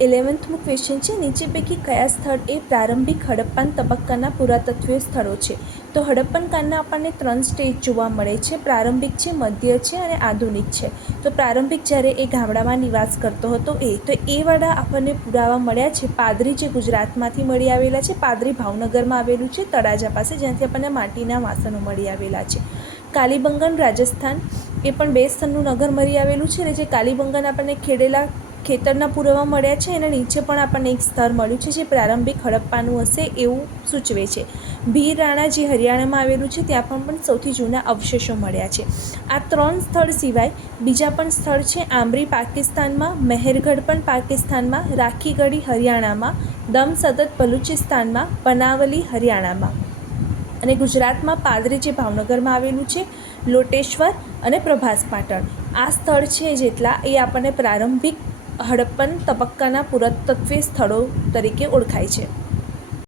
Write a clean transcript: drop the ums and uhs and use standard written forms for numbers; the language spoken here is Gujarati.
11મું ક્વેશ્ચન છે, નીચે પૈકી કયા સ્થળ એ પ્રારંભિક હડપ્પન તબક્કાના પુરાતત્વીય સ્થળો છે? તો હડપ્પન કાળના આપણને 3 સ્ટેજ જોવા મળે છે. પ્રારંભિક છે, મધ્ય છે અને આધુનિક છે. તો પ્રારંભિક જ્યારે એ ગામડામાં નિવાસ કરતો હતો એ વાળા આપણને પુરાવા મળ્યા છે. પાદરી જે ગુજરાતમાંથી મળી આવેલા છે, પાદરી ભાવનગરમાં આવેલું છે તળાજા પાસે, જ્યાંથી આપણને માટીના વાસણો મળી આવેલા છે. કાલીબંગન રાજસ્થાન એ પણ 2 સ્થળનું નગર મળી આવેલું છે. જે કાલીબંગન આપણને ખેતરના પુરાવા મળ્યા છે. એના નીચે પણ આપણને એક સ્થળ મળ્યું છે જે પ્રારંભિક હડપ્પાનું હશે એવું સૂચવે છે. ભીર રાણા જે હરિયાણામાં આવેલું છે ત્યાં પણ સૌથી જૂના અવશેષો મળ્યા છે. આ 3 સ્થળ સિવાય બીજા પણ સ્થળ છે. આમરી પાકિસ્તાનમાં, મહેરગઢ પણ પાકિસ્તાનમાં, રાખીગઢી હરિયાણામાં, દમ સદત બલુચિસ્તાનમાં, પનાવલી હરિયાણામાં અને ગુજરાતમાં પાદરી જે ભાવનગરમાં આવેલું છે, લોટેશ્વર અને પ્રભાસ પાટણ. આ સ્થળ છે જેટલા એ આપણને પ્રારંભિક હડપ્પન તબક્કાના પુરાતત્વીય સ્થળો તરીકે ઓળખાય છે.